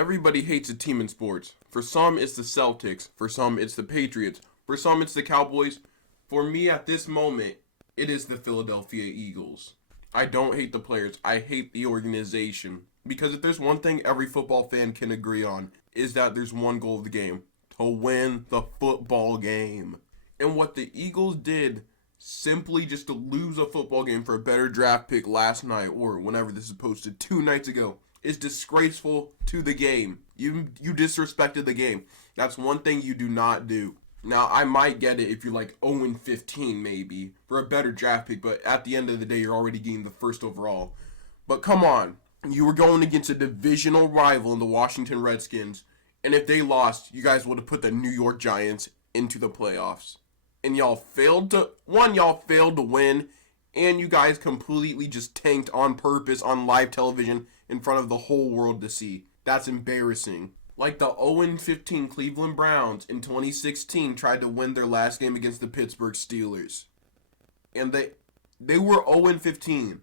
Everybody hates a team in sports. For some, it's the Celtics. For some, it's the Patriots. For some, it's the Cowboys. For me, at this moment, it is the Philadelphia Eagles. I don't hate the players. I hate the organization. Because if there's one thing every football fan can agree on, is that there's one goal of the game. To win the football game. And what the Eagles did, simply just to lose a football game for a better draft pick last night, or whenever this is posted 2 nights ago, is disgraceful to the game. You disrespected the game. That's one thing you do not do. Now, I might get it if you're like 0-15 maybe for a better draft pick, but at the end of the day, you're already getting the first overall. But come on. You were going against a divisional rival in the Washington Redskins, and if they lost, you guys would have put the New York Giants into the playoffs. And y'all failed to win, and you guys completely just tanked on purpose on live television in front of the whole world to see. That's embarrassing. Like the 0-15 Cleveland Browns in 2016 tried to win their last game against the Pittsburgh Steelers. And they were 0-15.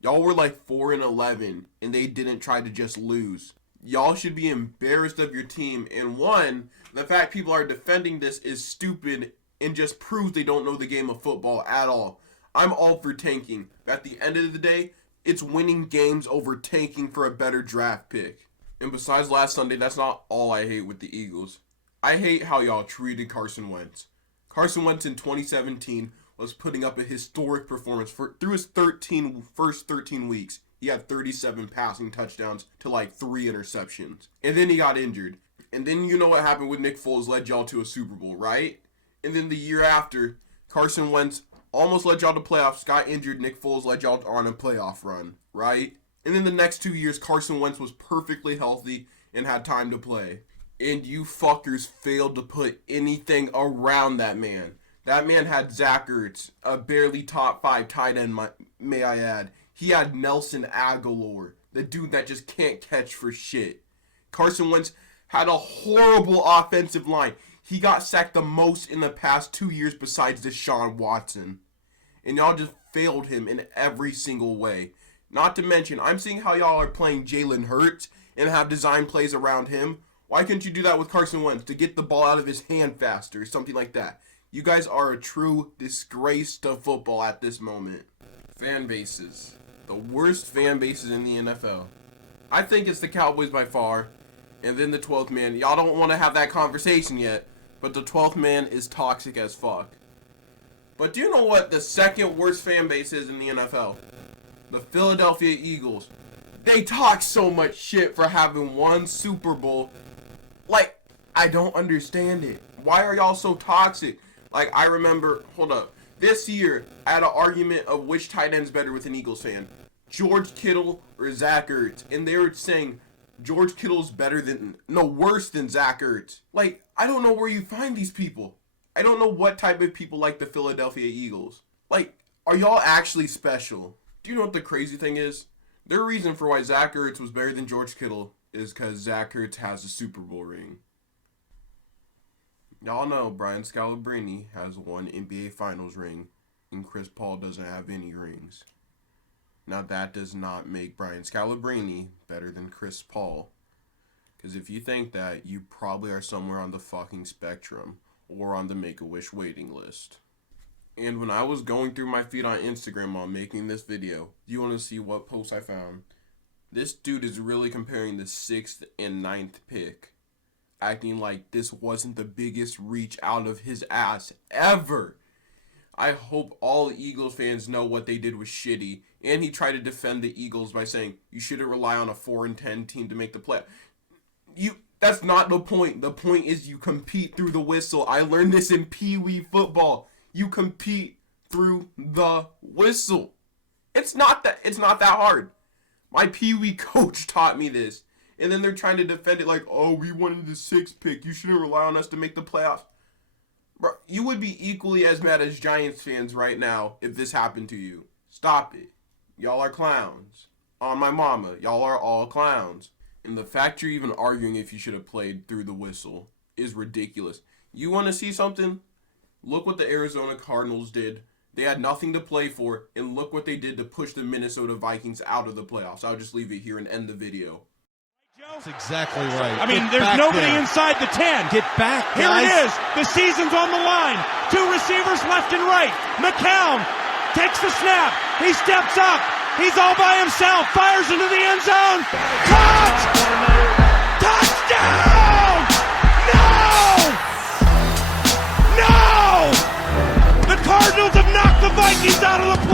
Y'all were like 4-11, and they didn't try to just lose. Y'all should be embarrassed of your team. And one, the fact people are defending this is stupid and just proves they don't know the game of football at all. I'm all for tanking. But at the end of the day, it's winning games over tanking for a better draft pick. And besides last Sunday, that's not all I hate with the Eagles. I hate how y'all treated Carson Wentz. Carson Wentz in 2017 was putting up a historic performance. Through his first 13 weeks, he had 37 passing touchdowns to like 3 interceptions. And then he got injured. And then you know what happened with Nick Foles led y'all to a Super Bowl, right? And then the year after, Carson Wentz almost led y'all to playoffs, got injured, Nick Foles led y'all on a playoff run, right? And then the next 2 years, Carson Wentz was perfectly healthy and had time to play. And you fuckers failed to put anything around that man. That man had Zach Ertz, a barely top 5 tight end, may I add. He had Nelson Aguilar, the dude that just can't catch for shit. Carson Wentz had a horrible offensive line. He got sacked the most in the past 2 years besides Deshaun Watson. And y'all just failed him in every single way. Not to mention, I'm seeing how y'all are playing Jalen Hurts and have design plays around him. Why couldn't you do that with Carson Wentz to get the ball out of his hand faster or something like that? You guys are a true disgrace to football at this moment. Fan bases. The worst fan bases in the NFL. I think it's the Cowboys by far. And then the 12th man. Y'all don't want to have that conversation yet. But the 12th man is toxic as fuck. But do you know what the second worst fan base is in the NFL? The Philadelphia Eagles. They talk so much shit for having one Super Bowl. Like, I don't understand it. Why are y'all so toxic? Like, I remember, hold up. This year, I had an argument of which tight end's better with an Eagles fan. George Kittle or Zach Ertz. And they were saying George Kittle's worse than Zach Ertz. Like, I don't know where you find these people. I don't know what type of people like the Philadelphia Eagles. Like, are y'all actually special? Do you know what the crazy thing is? Their reason for why Zach Ertz was better than George Kittle is because Zach Ertz has a Super Bowl ring. Y'all know Brian Scalabrine has one NBA Finals ring, and Chris Paul doesn't have any rings. Now that does not make Brian Scalabrine better than Chris Paul. Because if you think that, you probably are somewhere on the fucking spectrum, or on the Make-A-Wish waiting list. And when I was going through my feed on Instagram while making this video, do you want to see what post I found? This dude is really comparing the 6th and 9th pick, acting like this wasn't the biggest reach out of his ass ever. I hope all Eagles fans know what they did was shitty, and he tried to defend the Eagles by saying you shouldn't rely on a 4-10 team to make the play. That's not the point. The point is you compete through the whistle. I learned this in Pee Wee football. You compete through the whistle. It's not that hard. My Pee Wee coach taught me this. And then they're trying to defend it like, oh, we wanted the 6th pick. You shouldn't rely on us to make the playoffs. Bro, you would be equally as mad as Giants fans right now if this happened to you. Stop it. Y'all are clowns. On my mama, y'all are all clowns. And the fact you're even arguing if you should have played through the whistle is ridiculous. You want to see something? Look what the Arizona Cardinals did. They had nothing to play for, and look what they did to push the Minnesota Vikings out of the playoffs. I'll just leave it here and end the video. That's exactly right. I mean, there's nobody inside the 10. Get back, Here guys. it is. The season's on the line. Two receivers left and right. McCown takes the snap. He steps up. He's all by himself. Fires into the end zone. Caught! Touchdown! No! No! The Cardinals have knocked the Vikings out of the